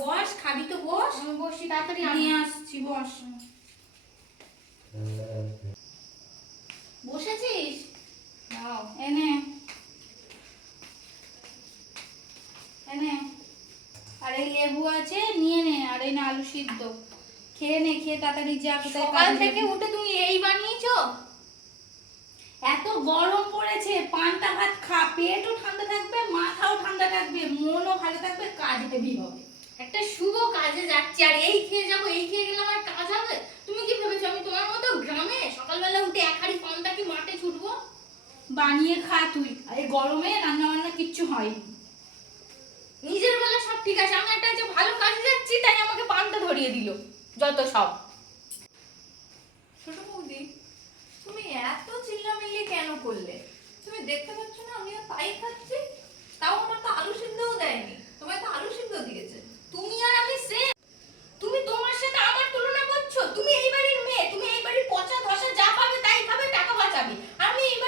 বস, খাবি তো বস। আমি বসি, তাড়াতাড়ি নিয়ে আসছি, বস। বসেছিস? নাও। এনে এনে আর এই লেবু আছে, নিয়ে নে। আর এই না আলু সিদ্ধ, খেয়ে নে। খেয়ে তাড়াতাড়ি যা, কোথায় সকাল কাজে থেকে যাবি। উঠে তুমি এই বানিয়েছো? এত গরম পড়েছে, পান্তা ভাত খা, পেটও ঠান্ডা থাকবে, মাথাও ঠান্ডা থাকবে, মনও ভালো থাকবে, কাজ হেভি হবে। একটা শুভ কাজে যাচ্ছি আর এই খেয়ে যাবো, এই খেয়ে গেলে আমার কাজ হবে? তুমি কি ভেবেছো আমি তোমার মতো গ্রামে সকালবেলা উঠে এক হাঁড়ি পান্তা কি মাঠে ছুটবো? বানিয়ে খা তুই। আর এই গরমে রান্না বান্না কিচ্ছু হয়নি। নিজের বেলা সব ঠিক আছে, আমি একটা যে ভালো কাজে যাচ্ছি তাই আমাকে পান্তা ধরিয়ে দিল যত সব। ছোট বৌদি, তুমি এত চিল্লামিল্লি কেন করলে? তুমি দেখতে পাচ্ছ না আমিও তাই খাচ্ছি, তাও আমার তো আলু সিদ্ধও দেয়নি, তোমায় তো আলু সিদ্ধ দিয়েছে। তুমি আর আমি সেম। তুমি তোমার সাথে আমার তুলনা করছো? তুমি এই বাড়ির মেয়ে, তুমি এই বাড়ির পচা ধসা যা পাবে তাই খাবে, টাকা বাঁচাবে। আমি এই